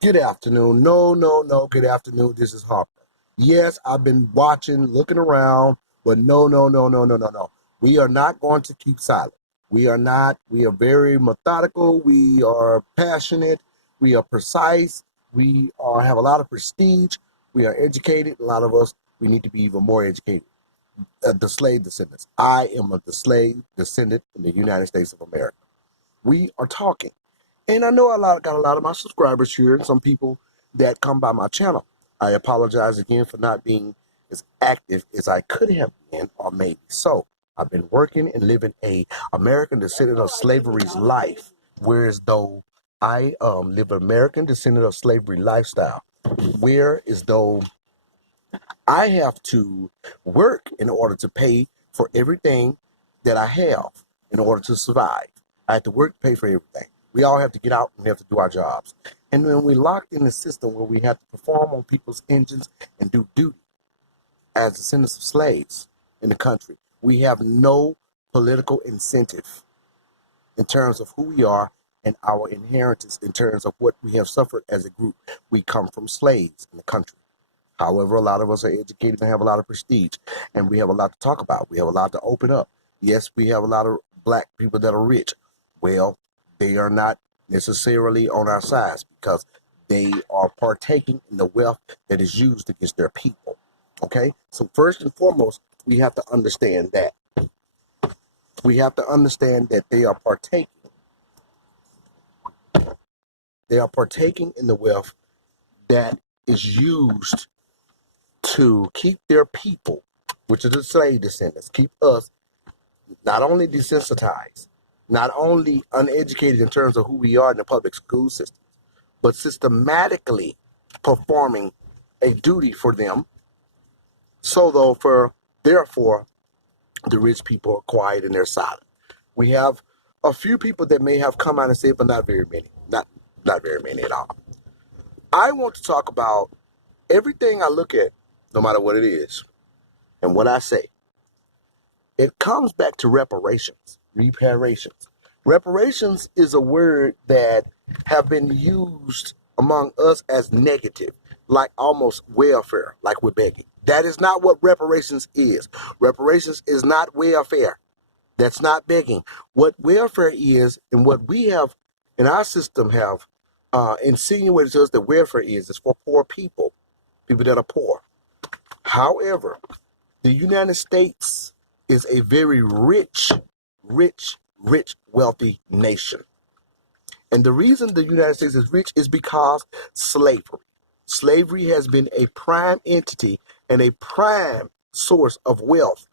Good afternoon. No. Good afternoon. This is Harper. Yes, I've been watching, looking around, but no. We are not going to keep silent. We are not. We are very methodical. We are passionate. We are precise. Have a lot of prestige. We are educated. A lot of us, we need to be even more educated. The slave descendants. I am the slave descendant in the United States of America. We are talking. And I know got a lot of my subscribers here and some people that come by my channel. I apologize again for not being as active as I could have been, or maybe so. I've been working and living a American descendant of slavery's life, whereas though I live an American descendant of slavery lifestyle, whereas though I have to work in order to pay for everything that I have in order to survive. I have to work to pay for everything. We all have to get out and we have to do our jobs. And when we're locked in the system where we have to perform on people's engines and do duty as descendants of slaves in the country, we have no political incentive in terms of who we are and our inheritance in terms of what we have suffered as a group. We come from slaves in the country. However, a lot of us are educated and have a lot of prestige, and we have a lot to talk about. We have a lot to open up. Yes, we have a lot of black people that are rich. Well, they are not necessarily on our sides because they are partaking in the wealth that is used against their people. Okay? So first and foremost, we have to understand that. We have to understand that they are partaking. They are partaking in the wealth that is used to keep their people, which are the slave descendants, keep us not only desensitized, not only uneducated in terms of who we are in the public school system, but systematically performing a duty for them. So therefore, the rich people are quiet and they're silent. We have a few people that may have come out and said, but not very many, not very many at all. I want to talk about everything I look at, no matter what it is, and what I say. It comes back to reparations. Reparations. Reparations is a word that have been used among us as negative, like almost welfare, like we're begging. That is not what reparations is. Reparations is not welfare. That's not begging. What welfare is, and what we have in our system have insinuated to us that welfare is for poor people, people that are poor. However, the United States is a very rich, wealthy nation. And the reason the United States is rich is because slavery. Slavery has been a prime entity and a prime source of wealth,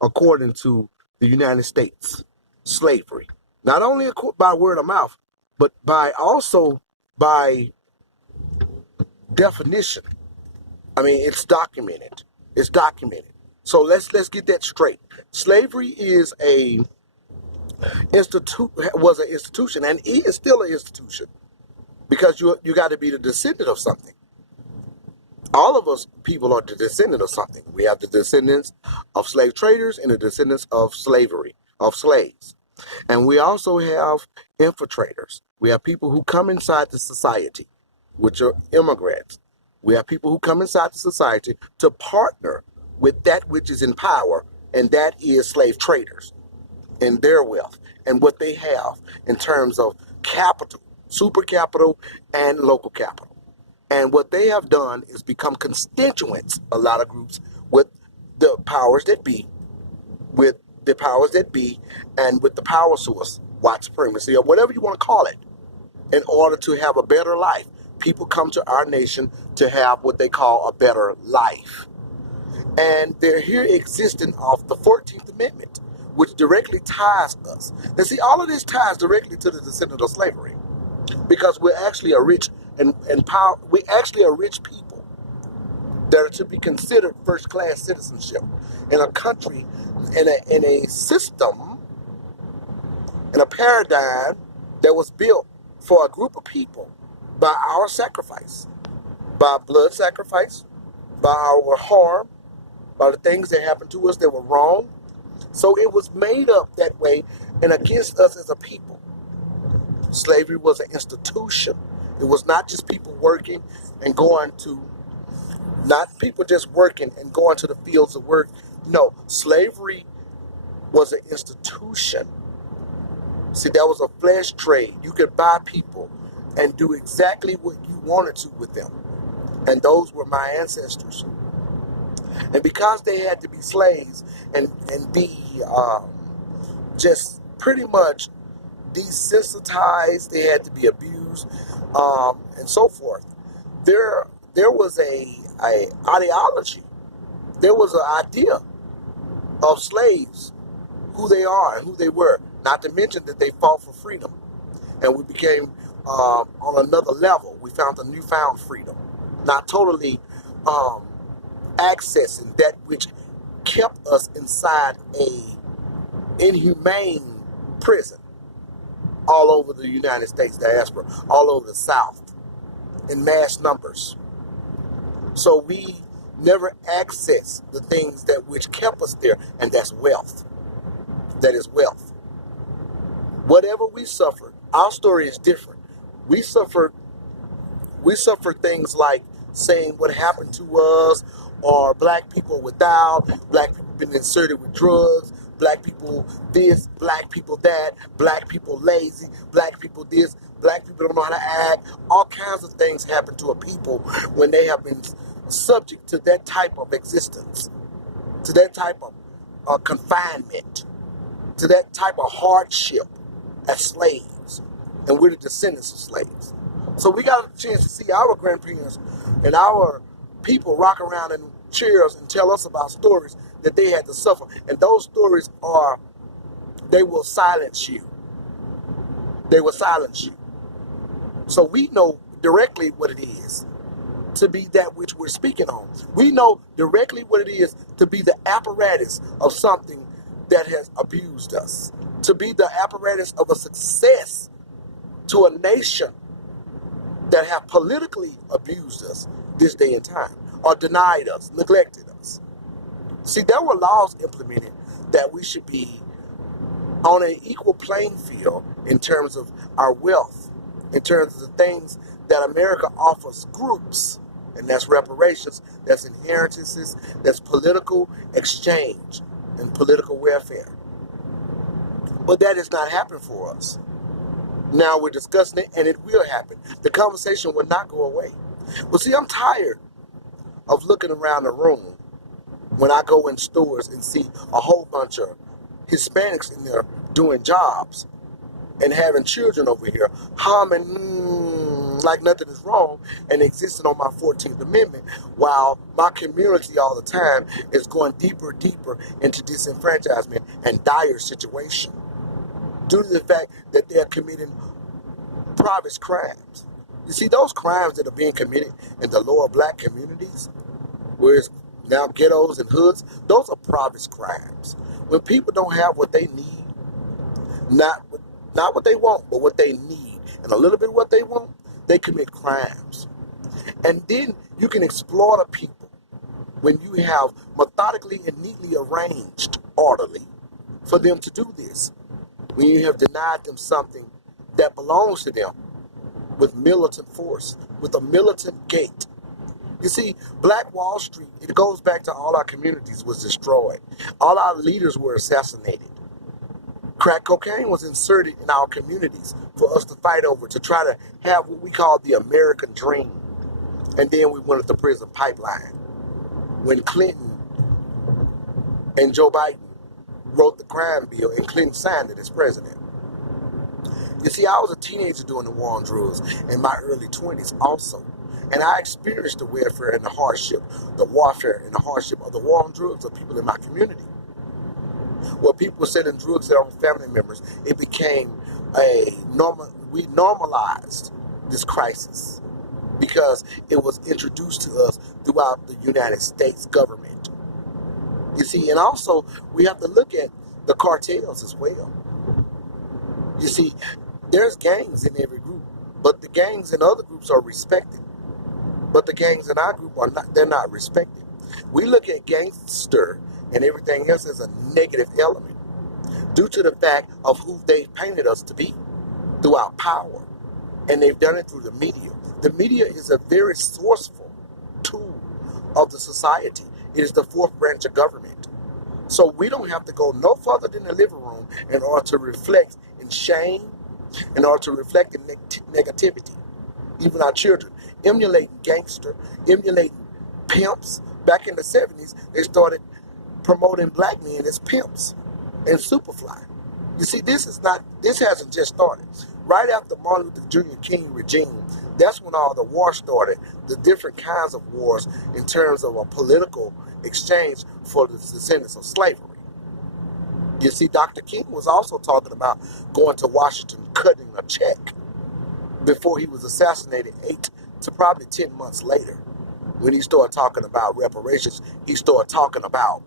according to the United States. Slavery. Not only by word of mouth, but by definition. I mean, it's documented. It's documented. So let's get that straight. Slavery is was an institution and is still an institution because you got to be the descendant of something. All of us people are the descendant of something. We have the descendants of slave traders and the descendants of slavery, of slaves. And we also have infiltrators. We have people who come inside the society, which are immigrants. We have people who come inside the society to partner with that which is in power, and that is slave traders and their wealth and what they have in terms of capital, super capital, and local capital. And what they have done is become constituents, a lot of groups, with the powers that be, and with the power source, white supremacy, or whatever you want to call it, in order to have a better life. People come to our nation to have what they call a better life. And they're here existing off the 14th Amendment, which directly ties us. Now, see, all of this ties directly to the descendant of slavery, because we're actually a rich we actually are rich people that are to be considered first-class citizenship in a country, in a system, in a paradigm that was built for a group of people by our sacrifice, by blood sacrifice, by our harm, by the things that happened to us that were wrong. So it was made up that way and against us as a people. Slavery was an institution. It was not just people working and going to, not people just working and going to the fields of work. No, slavery was an institution. See, that was a flesh trade. You could buy people and do exactly what you wanted to with them. And those were my ancestors. And because they had to be slaves and be just pretty much desensitized, they had to be abused, and so forth. There was a ideology. There was an idea of slaves, who they are and who they were. Not to mention that they fought for freedom, and we became on another level. We found a newfound freedom, not totally accessing that which kept us inside a inhumane prison all over the United States diaspora, all over the South, in mass numbers. So we never access the things that which kept us there, and that's wealth. That is wealth. Whatever we suffered, our story is different. We suffered things like saying what happened to us, or black people without, black people been inserted with drugs, black people this, black people that, black people lazy, black people this, black people don't know how to act. All kinds of things happen to a people when they have been subject to that type of existence, to that type of confinement, to that type of hardship as slaves. And we're the descendants of slaves. So we got a chance to see our grandparents and our people rock around in chairs and tell us about stories that they had to suffer. And those stories they will silence you. They will silence you. So we know directly what it is to be that which we're speaking on. We know directly what it is to be the apparatus of something that has abused us, to be the apparatus of a success to a nation that have politically abused us this day and time, or denied us, neglected us. See, there were laws implemented that we should be on an equal playing field in terms of our wealth, in terms of the things that America offers groups, and that's reparations, that's inheritances, that's political exchange and political welfare. But that has not happened for us. Now we're discussing it, and it will happen. The conversation will not go away. Well, see, I'm tired of looking around the room when I go in stores and see a whole bunch of Hispanics in there doing jobs and having children over here humming like nothing is wrong and existing on my 14th Amendment, while my community all the time is going deeper and deeper into disenfranchisement and dire situation due to the fact that they're committing private crimes. You see, those crimes that are being committed in the lower black communities, where it's now ghettos and hoods, those are private crimes. When people don't have what they need, not what they want, but what they need, and a little bit of what they want, they commit crimes. And then you can exploit a people when you have methodically and neatly arranged, orderly, for them to do this. When you have denied them something that belongs to them with militant force, with a militant gate. You see, Black Wall Street, it goes back to all our communities was destroyed. All our leaders were assassinated. Crack cocaine was inserted in our communities for us to fight over, to try to have what we call the American dream. And then we went at the prison pipeline. When Clinton and Joe Biden wrote the crime bill and Clinton signed it as president. You see, I was a teenager during the war on drugs in my early 20s also. And I experienced the welfare and the hardship, the warfare and the hardship of the war on drugs of people in my community. Where people were selling drugs to their own family members, it became we normalized this crisis because it was introduced to us throughout the United States government. You see, and also we have to look at the cartels as well. You see, there's gangs in every group, but the gangs in other groups are respected. But the gangs in our group they're not respected. We look at gangster and everything else as a negative element due to the fact of who they painted us to be through our power And they've done it through the media. The media is a very sourceful tool of the society. It is the fourth branch of government. So we don't have to go no further than the living room in order to reflect in shame, in order to reflect in negativity. Even our children, emulating gangster, emulating pimps. Back in the 70s, they started promoting black men as pimps and Superfly. You see, this hasn't just started. Right after Martin Luther Jr. King regime, that's when all the wars started, the different kinds of wars in terms of a political exchange for the descendants of slavery. You see, Dr. King was also talking about going to Washington, cutting a check before he was assassinated 8 to probably 10 months later. When he started talking about reparations, he started talking about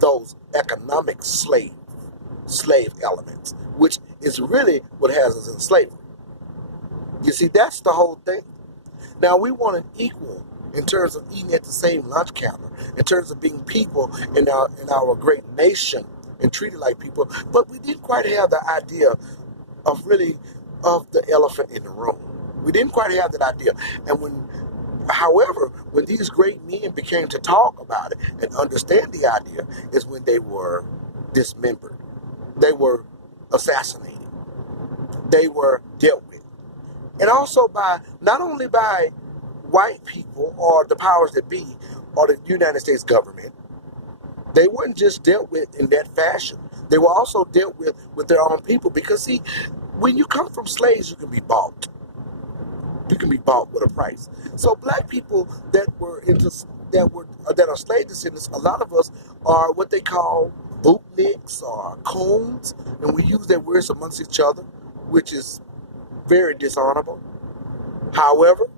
those economic slave elements, which is really what has us in slavery. You see, that's the whole thing. Now, we want an equal in terms of eating at the same lunch counter, in terms of being people in our great nation and treated like people, but we didn't quite have the idea of the elephant in the room. We didn't quite have that idea. And however, when these great men began to talk about it and understand the idea, is when they were dismembered. They were assassinated. They were dealt with. And also not only by white people or the powers that be or the United States government. They weren't just dealt with in that fashion. They were also dealt with their own people. Because see, when you come from slaves, you can be bought. You can be bought with a price. So black people that are slave descendants, a lot of us are what they call bootlicks or coons, and we use that words amongst each other, which is very dishonorable. However,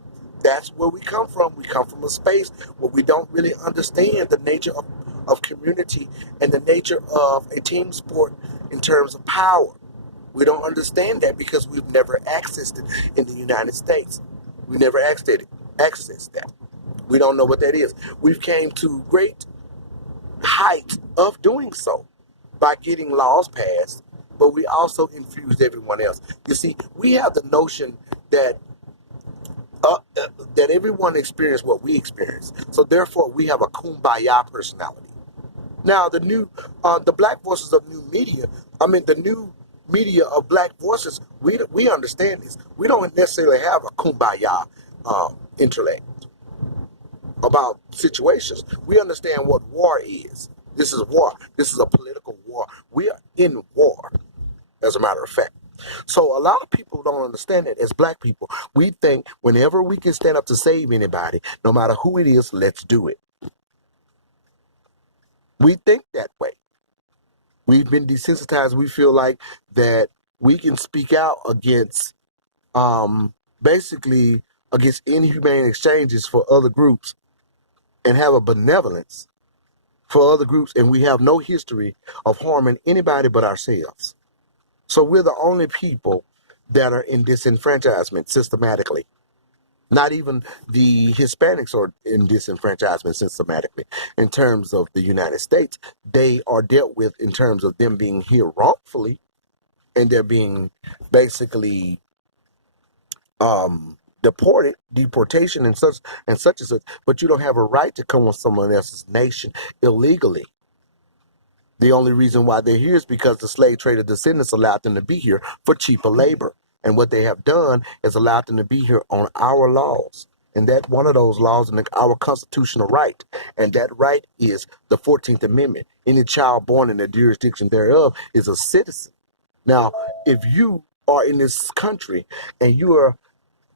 that's where we come from. We come from a space where we don't really understand the nature of community and the nature of a team sport in terms of power. We don't understand that because we've never accessed it in the United States. We never accessed that. We don't know what that is. We've came to great height of doing so by getting laws passed, but we also infused everyone else. You see, we have the notion that everyone experienced what we experienced. So therefore, we have a kumbaya personality. Now, the black voices of new media, the new media of black voices, we understand this. We don't necessarily have a kumbaya intellect about situations. We understand what war is. This is war. This is a political war. We are in war, as a matter of fact. So a lot of people don't understand it. As black people, we think whenever we can stand up to save anybody, no matter who it is, let's do it. We think that way. We've been desensitized. We feel like that we can speak out against, basically against inhumane exchanges for other groups and have a benevolence for other groups, and we have no history of harming anybody but ourselves. So we're the only people that are in disenfranchisement systematically. Not even the Hispanics are in disenfranchisement systematically. In terms of the United States, they are dealt with in terms of them being here wrongfully, and they're being basically deportation and such and such. But you don't have a right to come on someone else's nation illegally. The only reason why they're here is because the slave trader descendants allowed them to be here for cheaper labor. And what they have done is allowed them to be here on our laws. And that one of those laws is our constitutional right. And that right is the 14th Amendment. Any child born in the jurisdiction thereof is a citizen. Now, if you are in this country and you are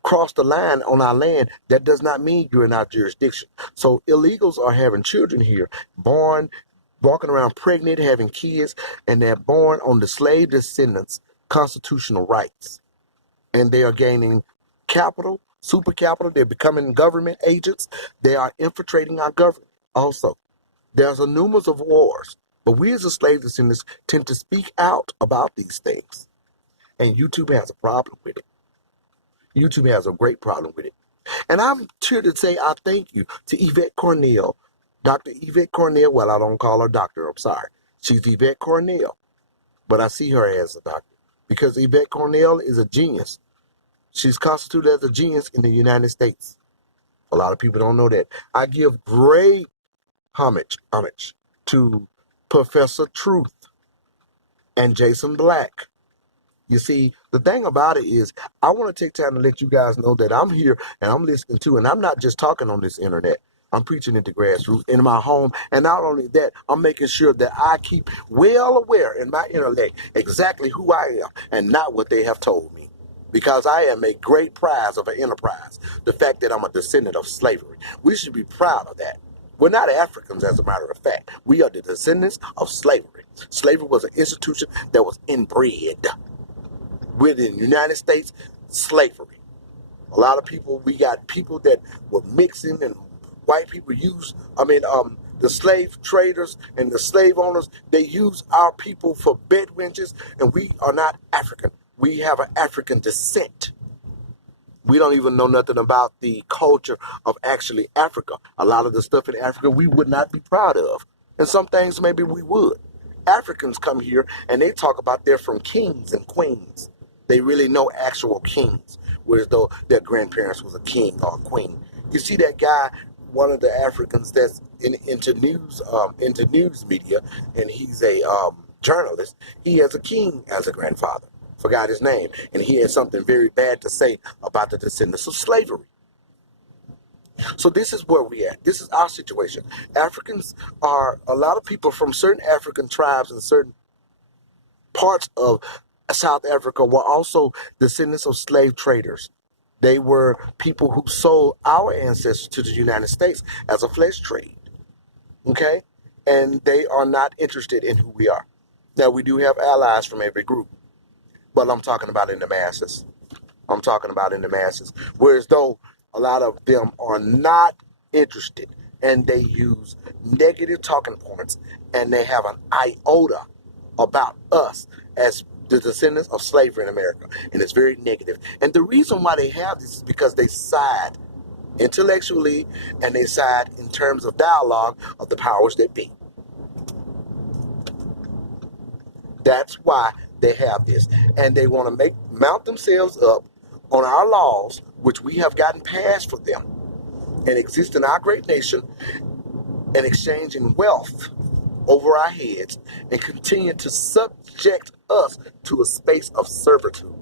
cross the line on our land, that does not mean you're in our jurisdiction. So illegals are having children here, born, walking around pregnant, having kids, and they're born on the slave descendants' constitutional rights. And they are gaining capital, super capital. They're becoming government agents. They are infiltrating our government also. There's a numerous of wars, but we as a slave descendants tend to speak out about these things. And YouTube has a problem with it. YouTube has a great problem with it. And I'm here to say I thank you to Yvette Cornell, Dr. Yvette Cornell. Well, I don't call her doctor. I'm sorry. She's Yvette Cornell, but I see her as a doctor because Yvette Cornell is a genius. She's constituted as a genius in the United States. A lot of people don't know that. I give great homage to Professor Truth and Jason Black. You see, the thing about it is, I want to take time to let you guys know that I'm here and I'm listening to, and I'm not just talking on this internet. I'm preaching at the grassroots in my home. And not only that, I'm making sure that I keep well aware in my intellect exactly who I am and not what they have told me. Because I am a great prize of an enterprise. The fact that I'm a descendant of slavery. We should be proud of that. We're not Africans, as a matter of fact. We are the descendants of slavery. Slavery was an institution that was inbred within the United States. Slavery. A lot of people, we got people that were mixing, and white people the slave traders and the slave owners, they use our people for bed wenches, and we are not African. We have an African descent. We don't even know nothing about the culture of actually Africa. A lot of the stuff in Africa we would not be proud of. And some things maybe we would. Africans come here and they talk about they're from kings and queens. They really know actual kings, whereas though their grandparents was a king or a queen. You see that guy, one of the Africans that's into news media, and he's a journalist. He has a king as a grandfather. Forgot his name, and he had something very bad to say about the descendants of slavery. So this is where we at. This is our situation. Africans are, a lot of people from certain African tribes and certain parts of South Africa were also descendants of slave traders. They were people who sold our ancestors to the United States as a flesh trade. Okay? And they are not interested in who we are. Now, we do have allies from every group. But I'm talking about in the masses. I'm talking about in the masses. Whereas though a lot of them are not interested, and they use negative talking points, and they have an iota about us as the descendants of slavery in America. And it's very negative. And the reason why they have this is because they side intellectually and they side in terms of dialogue of the powers that be. That's why they have this. And they want to mount themselves up on our laws, which we have gotten passed for them, and exist in our great nation, and exchanging wealth over our heads, and continue to subject us to a space of servitude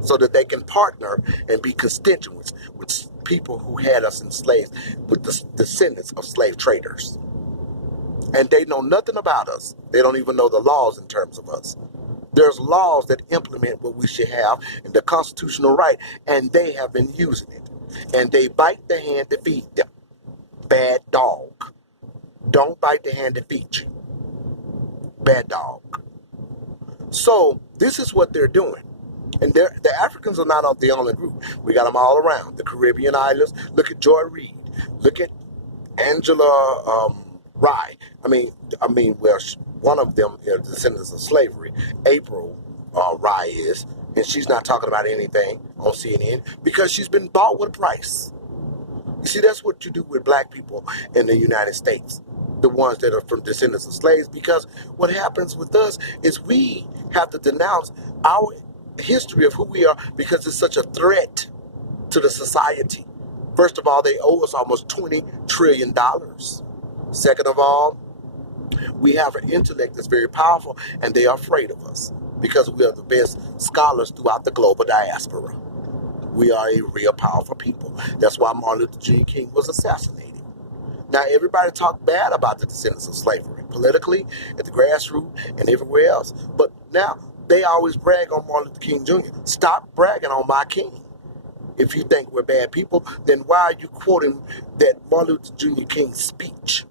so that they can partner and be constituents with people who had us enslaved, with the descendants of slave traders. And they know nothing about us. They don't even know the laws in terms of us. There's laws that implement what we should have in the constitutional right, and they have been using it. And they bite the hand that feeds them. Bad dog. Don't bite the hand that feeds you. Bad dog. So this is what they're doing. And the Africans are not the only group. We got them all around. The Caribbean islands. Look at Joy Reid. Look at Angela Rye. Well, one of them is descendants of slavery. April Rye is, and she's not talking about anything on CNN because she's been bought with a price. You see, that's what you do with black people in the United States, the ones that are from descendants of slaves, because what happens with us is we have to denounce our history of who we are because it's such a threat to the society. First of all, they owe us almost $20 trillion. Second of all, we have an intellect that's very powerful, and they are afraid of us because we are the best scholars throughout the global diaspora. We are a real powerful people. That's why Martin Luther King was assassinated. Now, everybody talk bad about the descendants of slavery, politically, at the grassroots, and everywhere else. But now, they always brag on Martin Luther King Jr. Stop bragging on my king. If you think we're bad people, then why are you quoting that Martin Luther Jr. King's speech?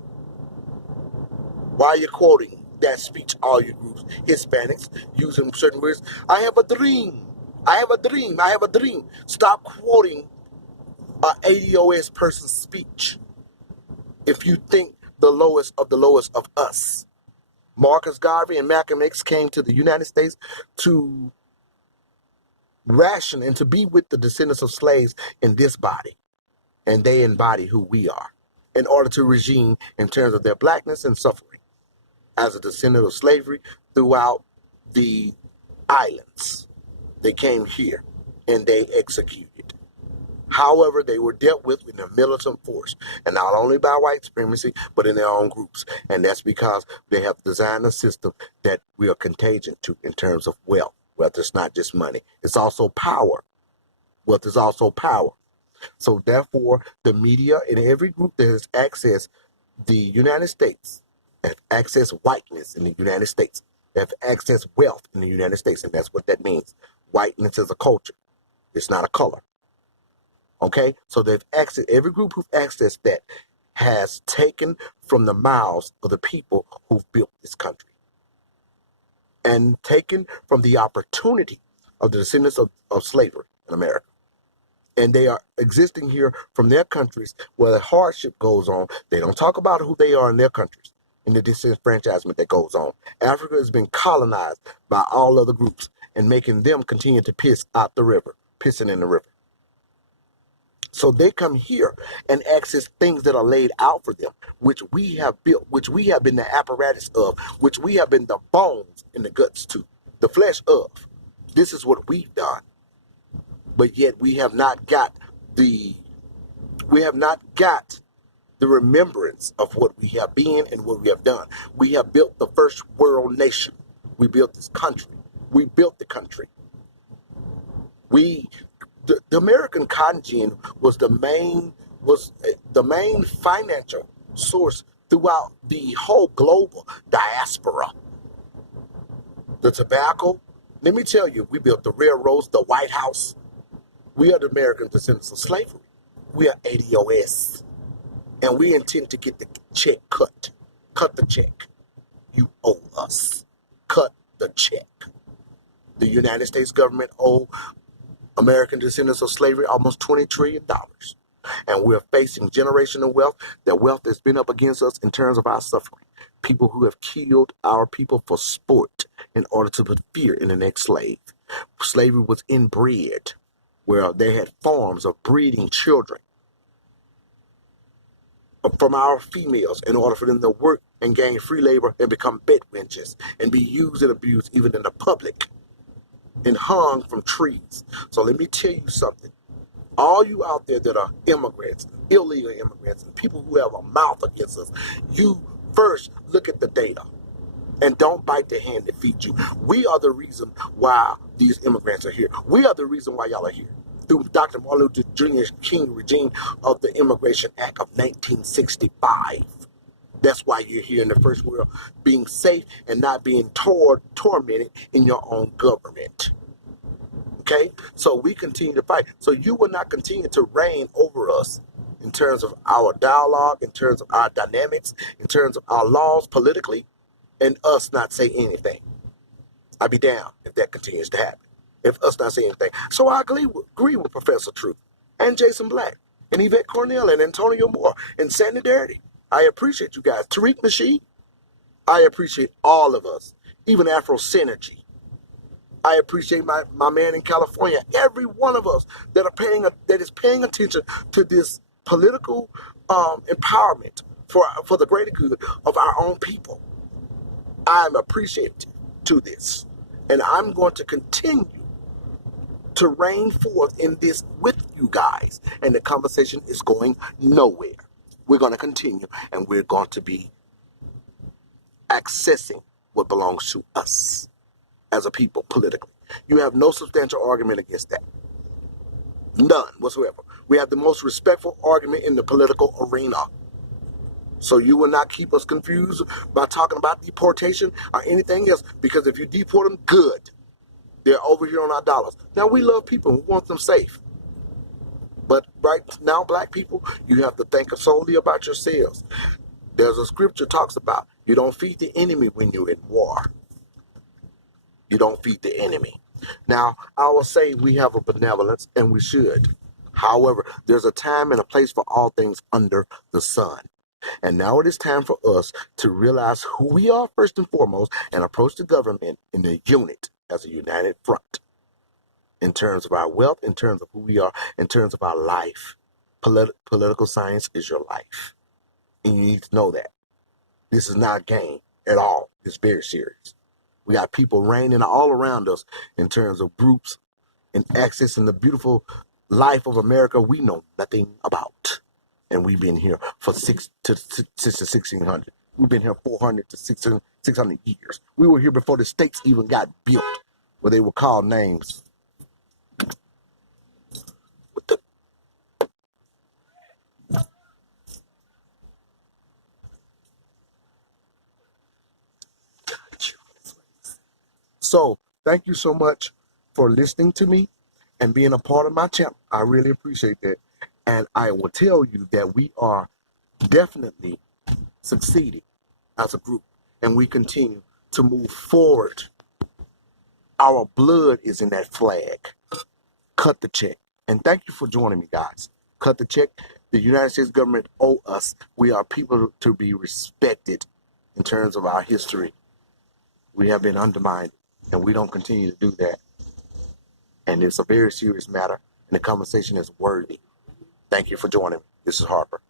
Why are you quoting that speech, all you groups, Hispanics, using certain words? I have a dream. I have a dream. I have a dream. Stop quoting an ADOS person's speech if you think the lowest of us. Marcus Garvey and Malcolm X came to the United States to ration and to be with the descendants of slaves in this body. And they embody who we are in order to regime in terms of their blackness and suffering as a descendant of slavery throughout the islands. They came here. and they executed. However, they were dealt with in a militant force, and not only by white supremacy, but in their own groups. And that's because they have designed a system that we are contagion to in terms of wealth. Wealth is not just money. It's also power. Wealth is also power. So therefore, the media and every group that has accessed the United States, have accessed whiteness in the United States, have accessed wealth in the United States, and that's what that means. Whiteness is a culture. It's not a color. Okay, so they've accessed, every group who've accessed that has taken from the mouths of the people who've built this country and taken from the opportunity of the descendants of slavery in America. And they are existing here from their countries where the hardship goes on. They don't talk about who they are in their countries, in the disenfranchisement that goes on. Africa has been colonized by all other groups and making them continue to piss out the river, pissing in the river. So they come here and access things that are laid out for them, which we have built, which we have been the apparatus of, which we have been the bones and the guts to, the flesh of. This is what we've done. But yet we have not got the remembrance of what we have been and what we have done. We have built the first world nation. We built this country. We built the country. The American cotton gin was the main financial source throughout the whole global diaspora. The tobacco, let me tell you, we built the railroads, the White House. We are the American descendants of slavery. We are ADOS. And we intend to get the check cut. Cut the check. You owe us. Cut the check. The United States government owe American descendants of slavery almost $20 trillion. And we're facing generational wealth. That wealth has been up against us in terms of our suffering. People who have killed our people for sport in order to put fear in the next slave. Slavery was inbred, where they had farms of breeding children from our females in order for them to work and gain free labor and become bed wenches and be used and abused even in the public and hung from trees. So let me tell you something. All you out there that are immigrants, illegal immigrants, and people who have a mouth against us, you first look at the data and don't bite the hand that feeds you. We are the reason why these immigrants are here. We are the reason why y'all are here. Through Dr. Martin Luther Jr.'s King regime of the Immigration Act of 1965. That's why you're here in the first world, being safe and not being tormented in your own government. Okay? So we continue to fight. So you will not continue to reign over us in terms of our dialogue, in terms of our dynamics, in terms of our laws politically, and us not say anything. I'd be down if that continues to happen. If us not say anything. So I agree with Professor Truth and Jason Black and Yvette Cornell and Antonio Moore and Sandy Darity. I appreciate you guys. Tariq Nasheed, I appreciate all of us. Even Afro Synergy. I appreciate my man in California. Every one of us that is paying attention to this political empowerment for the greater good of our own people. I'm appreciative to this. And I'm going to continue to reign forth in this with you guys. And the conversation is going nowhere. We're going to continue, and we're going to be accessing what belongs to us as a people politically. You have no substantial argument against that. None whatsoever. We have the most respectful argument in the political arena. So you will not keep us confused by talking about deportation or anything else, because if you deport them, good. They're over here on our dollars. Now, we love people. We want them safe. But right now, black people, you have to think solely about yourselves. There's a scripture talks about you don't feed the enemy when you're in war. You don't feed the enemy. Now, I will say we have a benevolence, and we should. However, there's a time and a place for all things under the sun. And now it is time for us to realize who we are first and foremost and approach the government in a unit as a united front. In terms of our wealth, in terms of who we are, in terms of our life. Political science is your life. And you need to know that. This is not a game at all. It's very serious. We got people reigning all around us in terms of groups and accessing the beautiful life of America we know nothing about. And we've been here for since the 1600. We've been here 400 to 600 years. We were here before the states even got built, where they were called names. So thank you so much for listening to me and being a part of my channel. I really appreciate that. And I will tell you that we are definitely succeeding as a group, and we continue to move forward. Our blood is in that flag. Cut the check. And thank you for joining me, guys. Cut the check. The United States government owe us. We are people to be respected in terms of our history. We have been undermined, and we don't continue to do that. And it's a very serious matter, and the conversation is worthy. Thank you for joining me. This is Harper.